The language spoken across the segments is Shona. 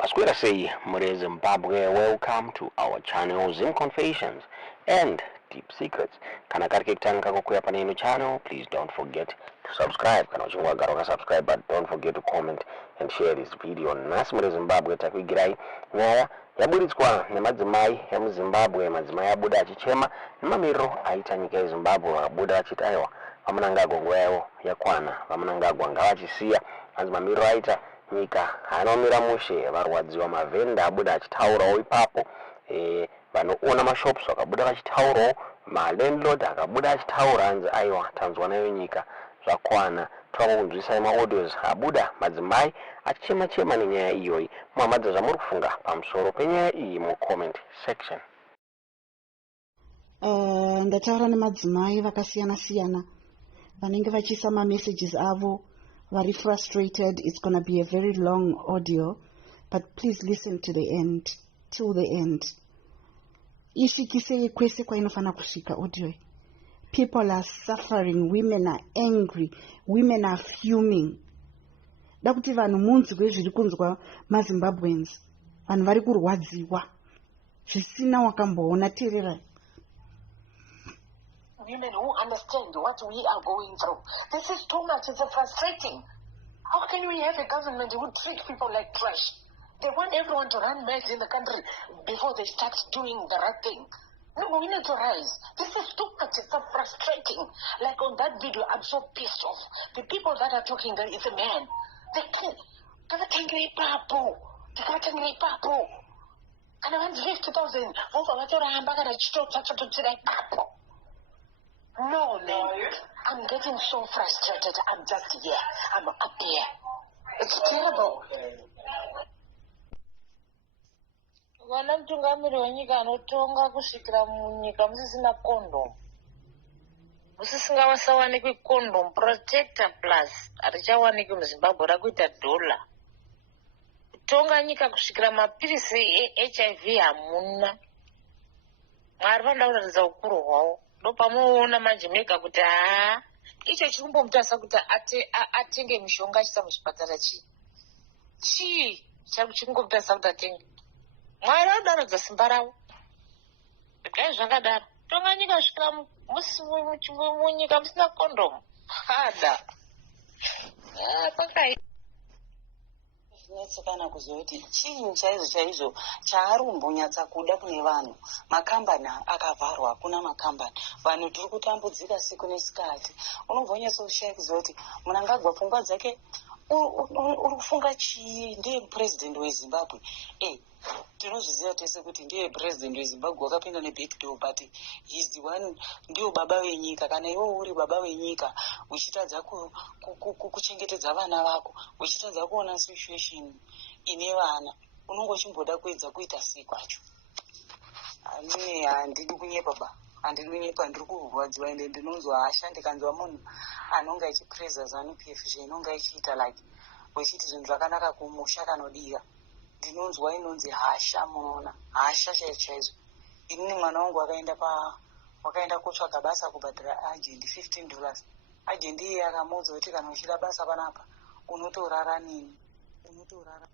Masquera say, Mure Zimbabwe, welcome to our channel Zim Confessions and Deep Secrets. Kana karike kitanga kukuya pana ino channel, please don't forget to subscribe. Kana uchingwa garoka subscribe, but don't forget to comment and share this video. Nasi Mure Zimbabwe takuigirai nyaya yaburitswa nemadzimai emuzimbabwe, madzimai abuda achichema nemamiriro aita nyika yezimbabwe abuda achiti aiwa vamunanga agongo yavo yakwana, vamunanga agwanga vachisiya anzi mamiriro aita nyika anomira mushe varwadziwa mavhenda abuda achitaurawo ipapo, vanoona mashops vakabuda vachitaurawo, malandlord akabuda achitaura anzi aiwa tanzwa nayo nyika zvakwana. Tava kunzwisai maaudios abuda madzimai achichema nenyaya iyoyi. Muhamadza zvamuri kufunga pamusoro penyaya iyi mucomment section. Ndataura nemadzimai vakasiyana-siyana vanenge vachiisa messages avo vari frustrated. It's going to be a very long audio, but please listen to the end, till the end. Ishikise kwese kwainofana kusvika audio. People are suffering, women are angry, women are fuming. Dakuti vanhu munzwe zviri kunzwa maZimbabweans, vanhu vari kurwadziwa zvisina wakamboona. Teererai. Women who understand what we are going through. This is too much. It's frustrating. How can we have a government who treat people like trash? They want everyone to run mad in the country before they start doing the right thing. No, we need to rise. This is too much. It's so frustrating. Like on that video, I'm so pissed off. The people that are talking there is a man. They think, Kavatangri Papu. Kavatangri Papu. And I want 50,000. Over what you're Papu. No, man. I'm getting so frustrated. I'm just here. I'm up here. It's terrible. Vana mutungamiri wenyika anotonga kusvikira munyika musisina condom, musisingawasawanikwi condom protector plus harichawanikwi muZimbabwe rakuita dola. Kutonga nyika kusvikira mapirisi eHIV hamuna. Mwari vanoda kuratidza ukuru hwavo. Ndopamuona manje mega kuti icho chiri kumbomutasa kuti atenge mishonga achiisa muzvipatara chii chiri kungomutasa kuti atenge. Mwari anodarodza simba ravo. Regai zvakadaro. Tonga nyika kusvikira munyika musina kondomu. Hada. Kwakaita. Zvinetsekana kuziva kuti chii chaizvo chaari kumbonyatsa kuda kune vanhu. Makambani akavharwa, hakuna makambani. Vanhu tiri kutambudzika siku nesikati. Unobva unyatsoshaya kuziva kuti munhu angagwa pfungwa dzake uri kufunga chii? Ndiye president weZimbabwe. Tinozviziva tese kuti ndiye president weZimbabwe wakapinda nebig door, but he's the one, ndiyo baba wenyika. Kana iwe uri baba wenyika uchitadza kuchengetedza vana vako, uchitadza kuona situation ine vana, unongo chimboda kuedza kuita sei kwacho. Handidi kunyepa ba, handidi kunyepa, ndiri kurwadziwa ende ndinonzwa hasha ndikanzwa munhu anonga achipreza ZANU-PF zvainonga ichiita like wechiti zvinhu zvakanaka kumusha kanodira. Ndinonzwa inonzi hasha, munoona hasha chaizvo. Inini mwana wangu wakaenda kutsvaga basa kubhadhara agent $15. Agent iye akamuudza kuti kana uchida basa panapa unotorara nini, unotorara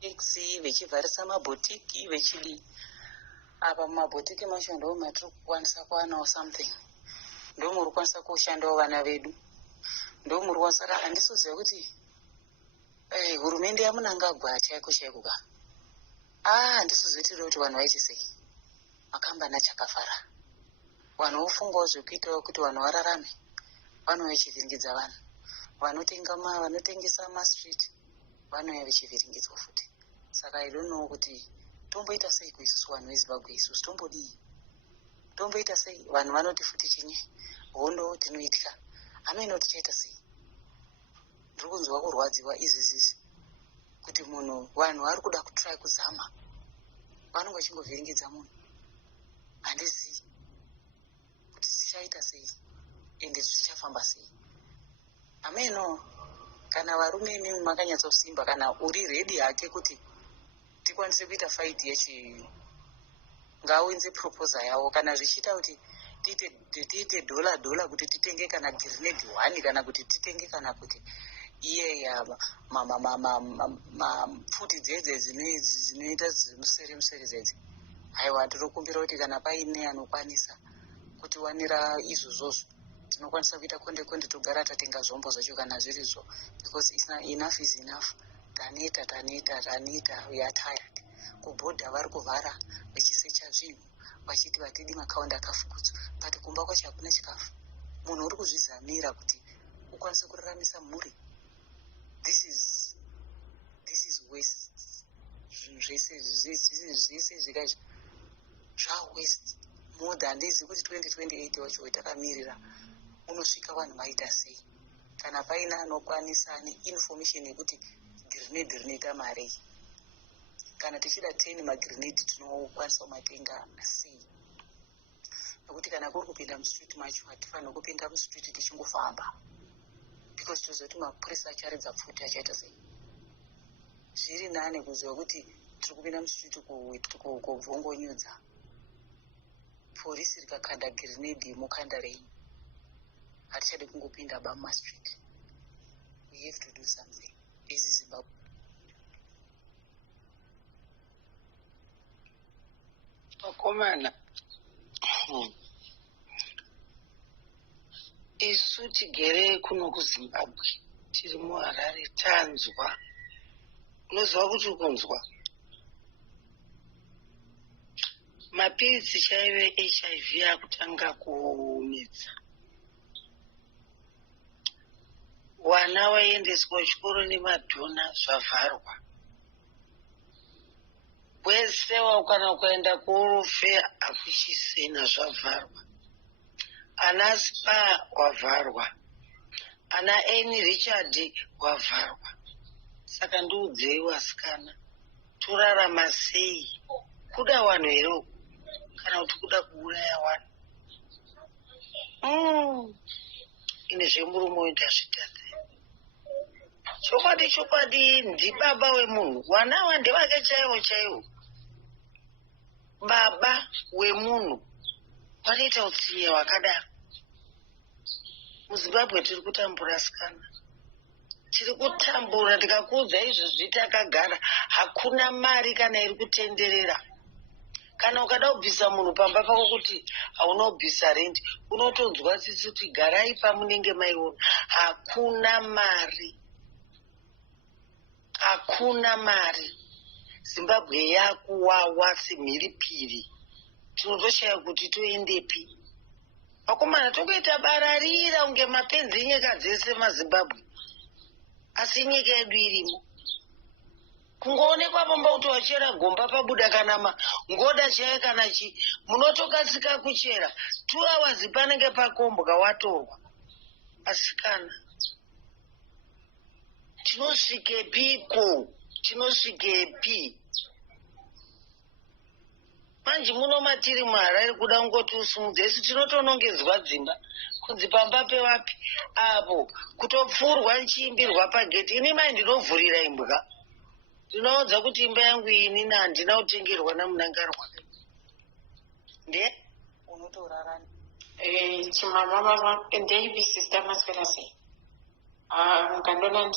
taxi, vechivharisa mabhotiki vechidi. Apa mumabhotiki macho ndo matiri kukwanisa kuwanawo something, ndo muri kukwanisa kushandawo vana vedu, ndo muri kukwanisa. Saka handisiziva kuti hurumende yamunangagwa chaiko chaiko ka. Handisiziva kuti vanhu vaiti sei. Makambani achakafara. Vanhu vofungawo zvekuitawo kuti vanhu vararame. Vanhu vachivhiringidza vanhu. Vanotengesa mastreet vanouya vachivhiringidzwa futi. Saka I don't know kuti tomboita sei kuisusu vanhu veZimbabwe. Isusu tombodii? Tomboita sei? Vanhu vanoti futi chinyi? Hondo tinoitka. Hameno tichaita sei? Ndiri kunzwa kurwadziwa izvizizi kuti vanhu vari kuda kutry kuzama, vanonga vachingovhiringidza munhu. Handizivi kuti zvichaita sei ende zvichafamba sei. Hameno, kana varume imi makanyatsosimba, kana uri ready hake kuti tikwanise kuita fight yechiyu, ngauinze proposal yawo. Kana zvichiita kuti tiite dola kuti titenge kana grenade 1, kana kuti titenge kana kuti iye kuita pfuti dzedze dzinoita musere dzedze. Haiwa, tinokumbira kuti kana paine anokwanisa kutiwanira izvozvozvo tinokwanisa kuita konde togara tatenga zvombo zvacho kana zvirizvo, because enough is enough. Taneta, we are tired. Kubhodha vari kuvhara vachisecha zvinhu vachiti vatidi makaunda akafukudzwa, but kumba kwacho hakuna chikafu. Munhu uri kuzvizamira kuti ukwanise kuraramisa mhuri. This is waste. Zvinhu zvese zvikaizvo zvawaste. More than this, kuti 2028 wacho takamirira unosvika vanhu vaita sei. Kana paina anokwanisa information yekuti grenade rinoita mari, kana tichida 10 magrenade tinokwanisa kumatenga sei. Nokuti kana kuri kupinda mustreet macho hatifanira kupinda mustreet tichingofamba, because tozoti mapurisa acharedza pfuti achaita sei. Zviri nane kuziva kuti tiri kupinda mustreet kubvongonyudza, polisi rikakanda grenade mukanda rei. Hatichadi kungopinda bama street. We have to do something. This is Zimbabwe. Vakomana, isu tigere kuno kuZimbabwe, tiri muHarare, tanzwa. Unoziva kuti kunzwa mapiritsi chaive HIV akutanga kunetsa. Vana vaiendeswa kuchikoro nemadhona zvavharwa. Wese wakana kuenda kuorofe akuchisena zvavharwa. Ana Spa wavharwa. Ana Eni Richard wavharwa. Saka ndiudzei wasikana, torarama sei? Kuda vanhu here kana kuti kuda kuuraya vanhu? Ine zvemurume wendazvitadza. Chokwadi ndibaba wemunhu. Vana ndevake chaivo. Baba wemunhu vanoita utsinye hwakadaro. MuZimbabwe tiri kutambura sikana. Tiri kutambura, ndikakuudza izvozvi takagara. Hakuna mari kana iri kutenderera. Kana ukada kubvisa munhu pamba pako kuti hauna kubvisa rendi, unotonzwa tsitsi kuti garai pamunenge maiona. Hakuna mari. Zimbabwe yakuwawa semhiripiri. Tinotoshaya kuti toendepi. Vakomana, tokuita bararira unge mapenzi enyika dzese maZimbabwe. Asi nyika yedu irimo. Kungoonekwa pamba kuti wachera gomba pabuda kana ngoda chaiye kana chi, munotokasika kuchera 2 hours panenge pakombwa watorwa. Asikana, tinosvikepi? Manje muno matiri muHarare kuda kungoti usumudze, isu tinotonongedzwa dzimba kunzi pamba pewapi apo kutopfurwa nchiimbirwa pageti. Ini mai ndinovhurira imbwa. Ndinoudza kuti imba yangu ini handina kutengerwa namunangarwa. Unotorarana. Chimamama ndeipi sister maswera sei. Ngandona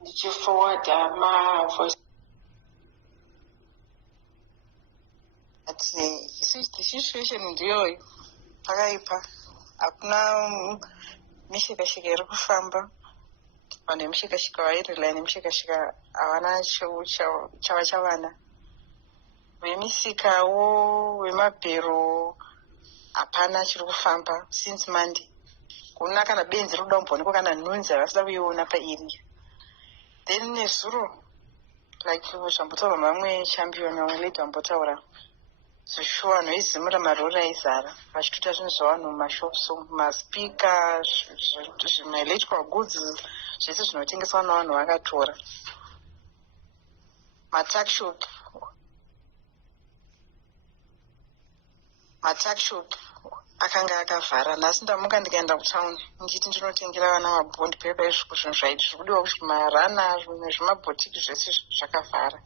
ndichiforward voice. The situation ndiyo pakaipa. Hakuna mishikashika iri kufamba. Vanhu vemishikashika vairila nemishikashika havana chava chavana. Vemisikawo, vemabhero hapana chiri kufamba since Monday. Kuna kana benzi rikuda kumbonekwa kana nhunzi havasida kuiona pairi. Then nezuro, like zvambotaura vamwe champion lady vambotaura, zvoshuwa vanhu vaizimura marori aizara vachitoita zvinhu zvavanhu mumashops, maspika, zvimaelectrical goods, zvese zvinotengeswa navanhu vakatora. Matuckshop akanga akavhara. Nhasi ndamuka ndikaenda kutaundi ndichiti ndinotengera vana mabhondi pepa izvo zvinhu zvaiti zvirikudiwa kuti marana nezvimabhotiki zvese zvakavhara.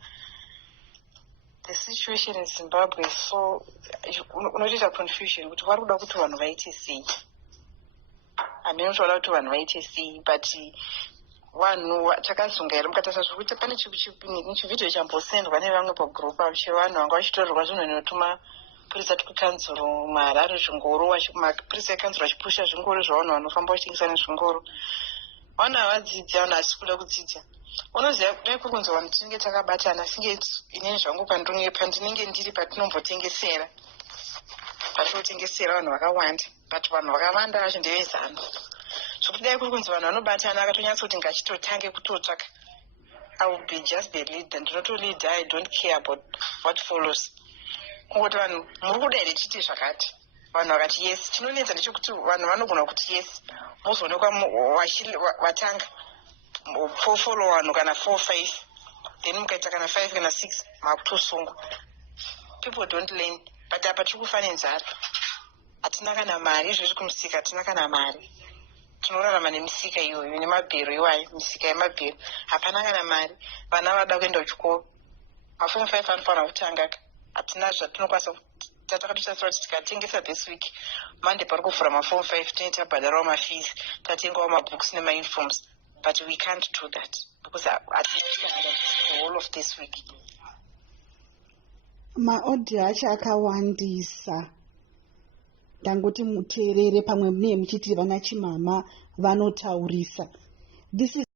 The situation in Zimbabwe is so unotoita confusion kuti vari kuda kuti vanhu vaite sei. handina kutaura kuti vanhu vaite sei, but vanhu takazunga here mukatarisa zvokuti pane chivhidhio chambosendwa nevamwe pagroup chevanhu vanga vachitorerwa zvinhu inotuma mapurisa kukanzuro maharare zvingoro, mapurisa ekanzuro achipusha zvingoro zvavanhu vanofamba vachitengesa nezvingoro. Vanhu havadzidzi, vanhu hasi kuda kudzidza. Unoziva kudai kuri kunzi vanhu tinenge takabatana, singe inini zvangu pandinenge ndiri patinombotengesera, patinotengesera vanhu vakawanda, but vanhu vakawanda vacho ndevezano. Zvokudai kuri kunzi vanhu vanobatana akatonyatsa ngachitotange kutotsvaka. I will be just the leader, ndinotolida, I don't care about what follows. Kungoti vanhu muri kudaire chiti zvakati, vanhu vakati yes. Chinonetsa ndechekuti vanhu vanogona kuti yes, mozoonekwa watanga 4 vanhu kana 4-5, then mukaita kana 5 kana 6 makutosungwa. People don't learn, but apa tiri kufa nenzara. Hatina kana mari, izvezvi kumusika hatina kana mari. Tinorarama nemisika iyoyo, nemabhero iwayo, misika yemabhero. Hapana kana mari, vana vada kuenda kuchikoro. Ma4 5 anofanira kutanga. Hatina zvatinokwanisa tatakatotasira kuti tikatengesa this week, Monday pari kuvhura ma4 5 tinoita bhadharawo mafees, tatengawo mabooks nemauniforms, but we can't do that because the whole of this week. Maaudio acho akawandisa. Ndangoti muteerere pamwe munee muchiti vana chimama vanotaurisa. This is